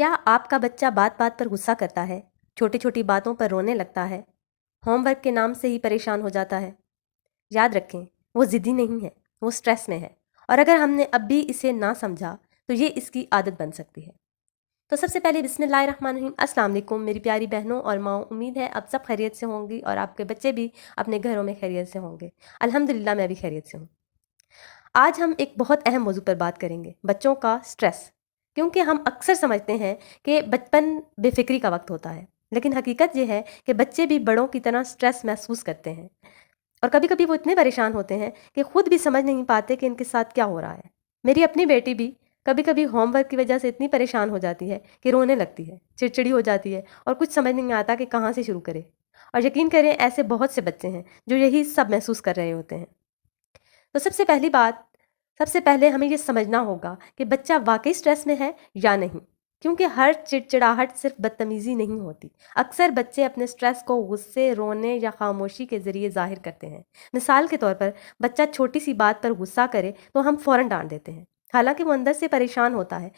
क्या आपका बच्चा बात बात पर गुस्सा करता है, छोटी छोटी बातों पर रोने लगता है, होमवर्क के नाम से ही परेशान हो जाता है? याद रखें, वो ज़िद्दी नहीं है, वो स्ट्रेस में है। और अगर हमने अब भी इसे ना समझा तो ये इसकी आदत बन सकती है। तो सबसे पहले बिस्मिल्लाहिर्रहमानिर्रहीम, अस्सलाम वालेकुम मेरी प्यारी बहनों और माओ। उम्मीद है अब सब खैरियत से होंगी और आपके बच्चे भी अपने घरों में खैरियत से होंगे। अल्हम्दुलिल्लाह मैं भी खैरियत से हूँ। आज हम एक बहुत अहम मौजू पर बात करेंगे, बच्चों का स्ट्रेस। क्योंकि हम अक्सर समझते हैं कि बचपन बेफिक्री का वक्त होता है, लेकिन हकीकत ये है कि बच्चे भी बड़ों की तरह स्ट्रेस महसूस करते हैं। और कभी कभी वो इतने परेशान होते हैं कि खुद भी समझ नहीं पाते कि इनके साथ क्या हो रहा है। मेरी अपनी बेटी भी कभी कभी होमवर्क की वजह से इतनी परेशान हो जाती है कि रोने लगती है, चिड़चिड़ी हो जाती है और कुछ समझ नहीं आता कि कहाँ से शुरू करे। और यकीन करें, ऐसे बहुत से बच्चे हैं जो यही सब महसूस कर रहे होते हैं। तो सबसे पहले हमें ये समझना होगा कि बच्चा वाकई स्ट्रेस में है या नहीं। क्योंकि हर चिड़चिड़ाहट सिर्फ बदतमीजी नहीं होती। अक्सर बच्चे अपने स्ट्रेस को गुस्से, रोने या खामोशी के जरिए जाहिर करते हैं। मिसाल के तौर पर, बच्चा छोटी सी बात पर गुस्सा करे तो हम फौरन डांट देते हैं, हालांकि वो अंदर से परेशान होता है।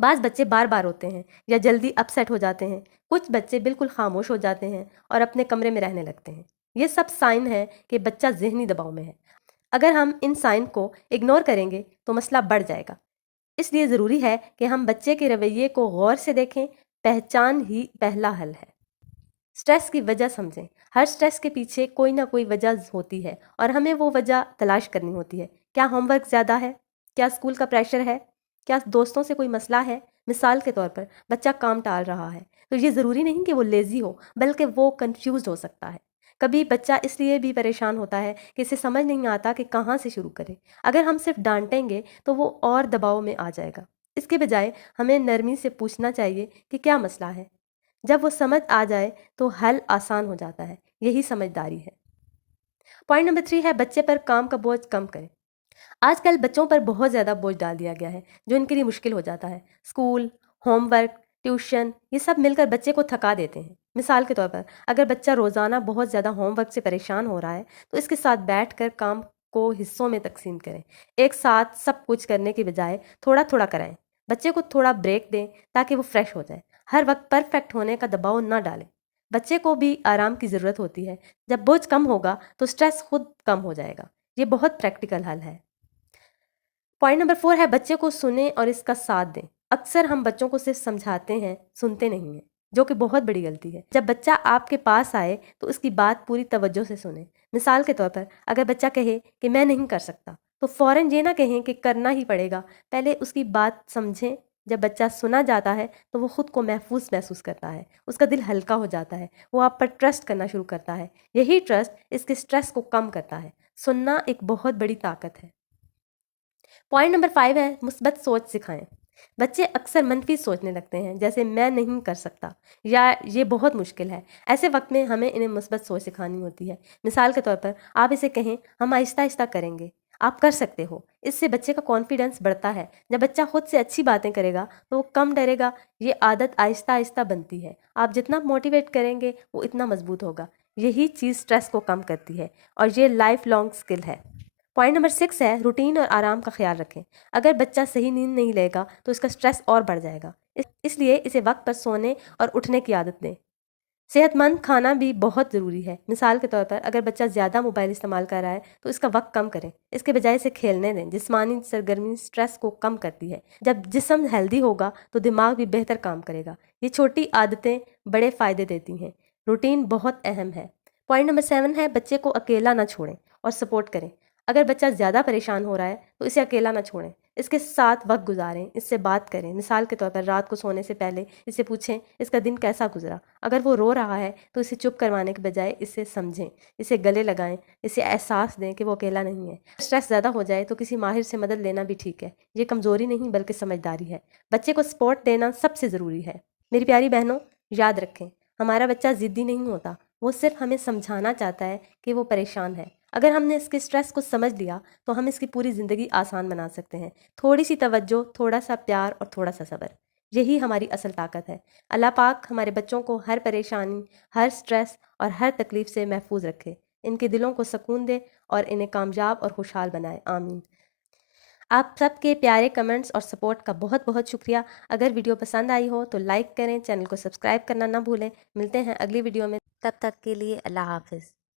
बाज बच्चे बार बार रोते हैं या जल्दी अपसेट हो जाते हैं। कुछ बच्चे बिल्कुल खामोश हो जाते हैं और अपने कमरे में रहने लगते हैं। ये सब साइन है कि बच्चा जहनी दबाव में है। अगर हम इन साइन को इग्नोर करेंगे तो मसला बढ़ जाएगा। इसलिए ज़रूरी है कि हम बच्चे के रवैये को गौर से देखें। पहचान ही पहला हल है। स्ट्रेस की वजह समझें। हर स्ट्रेस के पीछे कोई ना कोई वजह होती है और हमें वो वजह तलाश करनी होती है। क्या होमवर्क ज़्यादा है? क्या स्कूल का प्रेशर है? क्या दोस्तों से कोई मसला है? मिसाल के तौर पर, बच्चा काम टाल रहा है तो ये ज़रूरी नहीं कि वो लेज़ी हो, बल्कि वो कंफ्यूज हो सकता है। कभी बच्चा इसलिए भी परेशान होता है कि इसे समझ नहीं आता कि कहाँ से शुरू करे। अगर हम सिर्फ डांटेंगे तो वो और दबाव में आ जाएगा। इसके बजाय हमें नरमी से पूछना चाहिए कि क्या मसला है। जब वो समझ आ जाए तो हल आसान हो जाता है। यही समझदारी है। पॉइंट नंबर 3 है, बच्चे पर काम का बोझ कम करें। आजकल बच्चों पर बहुत ज़्यादा बोझ डाल दिया गया है, जो इनके लिए मुश्किल हो जाता है। स्कूल, होमवर्क, ट्यूशन, ये सब मिलकर बच्चे को थका देते हैं। मिसाल के तौर पर, अगर बच्चा रोज़ाना बहुत ज़्यादा होमवर्क से परेशान हो रहा है तो इसके साथ बैठकर काम को हिस्सों में तकसीम करें। एक साथ सब कुछ करने के बजाय थोड़ा थोड़ा कराएं। बच्चे को थोड़ा ब्रेक दें ताकि वो फ्रेश हो जाए। हर वक्त परफेक्ट होने का दबाव ना डालें। बच्चे को भी आराम की ज़रूरत होती है। जब बोझ कम होगा तो स्ट्रेस खुद कम हो जाएगा। ये बहुत प्रैक्टिकल हल है। पॉइंट नंबर 4 है, बच्चे को सुने और इसका साथ दें। अक्सर हम बच्चों को सिर्फ समझाते हैं, सुनते नहीं हैं, जो कि बहुत बड़ी गलती है। जब बच्चा आपके पास आए तो उसकी बात पूरी तवज्जो से सुने। मिसाल के तौर पर, अगर बच्चा कहे कि मैं नहीं कर सकता तो फौरन ये ना कहें कि करना ही पड़ेगा। पहले उसकी बात समझें। जब बच्चा सुना जाता है तो वो खुद को महफूज महसूस करता है, उसका दिल हल्का हो जाता है, वो आप पर ट्रस्ट करना शुरू करता है। यही ट्रस्ट इसके स्ट्रेस को कम करता है। सुनना एक बहुत बड़ी ताकत है। पॉइंट नंबर 5 है, मुस्बत सोच सिखाएं। बच्चे अक्सर मनफी सोचने लगते हैं, जैसे मैं नहीं कर सकता या ये बहुत मुश्किल है। ऐसे वक्त में हमें इन्हें मुस्बत सोच सिखानी होती है। मिसाल के तौर पर, आप इसे कहें, हम आहिस्ता आहिस्ता करेंगे, आप कर सकते हो। इससे बच्चे का कॉन्फिडेंस बढ़ता है। जब बच्चा खुद से अच्छी बातें करेगा तो वो कम डरेगा। ये आदत आहिस्ता आहिस्ता बनती है। आप जितना मोटिवेट करेंगे वो इतना मजबूत होगा। यही चीज़ स्ट्रेस को कम करती है और ये लाइफ लॉन्ग स्किल है। पॉइंट नंबर 6 है, रूटीन और आराम का ख्याल रखें। अगर बच्चा सही नींद नहीं लेगा तो इसका स्ट्रेस और बढ़ जाएगा। इसलिए इसे वक्त पर सोने और उठने की आदत दें। सेहतमंद खाना भी बहुत ज़रूरी है। मिसाल के तौर पर, अगर बच्चा ज़्यादा मोबाइल इस्तेमाल कर रहा है तो इसका वक्त कम करें। इसके बजाय इसे खेलने दें। जिस्मानी सरगर्मी स्ट्रेस को कम करती है। जब जिस्म हेल्दी होगा तो दिमाग भी बेहतर काम करेगा। ये छोटी आदतें बड़े फ़ायदे देती हैं। रूटीन बहुत अहम है। पॉइंट नंबर 7 है, बच्चे को अकेला ना छोड़ें और सपोर्ट करें। अगर बच्चा ज़्यादा परेशान हो रहा है तो इसे अकेला ना छोड़ें। इसके साथ वक्त गुजारें, इससे बात करें। मिसाल के तौर पर, रात को सोने से पहले इससे पूछें इसका दिन कैसा गुजरा। अगर वो रो रहा है तो इसे चुप करवाने के बजाय इसे समझें, इसे गले लगाएं, इसे एहसास दें कि वो अकेला नहीं है। स्ट्रेस ज़्यादा हो जाए तो किसी माहिर से मदद लेना भी ठीक है। ये कमज़ोरी नहीं बल्कि समझदारी है। बच्चे को सपोर्ट देना सबसे ज़रूरी है। मेरी प्यारी बहनों, याद रखें, हमारा बच्चा ज़िद्दी नहीं होता। वो सिर्फ हमें समझाना चाहता है कि वो परेशान है। अगर हमने इसके स्ट्रेस को समझ लिया तो हम इसकी पूरी ज़िंदगी आसान बना सकते हैं। थोड़ी सी तवज्जो, थोड़ा सा प्यार और थोड़ा सा सब्र, यही हमारी असल ताकत है। अल्लाह पाक हमारे बच्चों को हर परेशानी, हर स्ट्रेस और हर तकलीफ से महफूज रखे। इनके दिलों को सुकून दे और इन्हें कामयाब और खुशहाल बनाए। आमीन। آپ سب کے پیارے کمنٹس اور سپورٹ کا بہت بہت شکریہ. اگر ویڈیو پسند آئی ہو تو لائک کریں, چینل کو سبسکرائب کرنا نہ بھولیں. ملتے ہیں اگلی ویڈیو میں, تب تک کے لیے اللہ حافظ.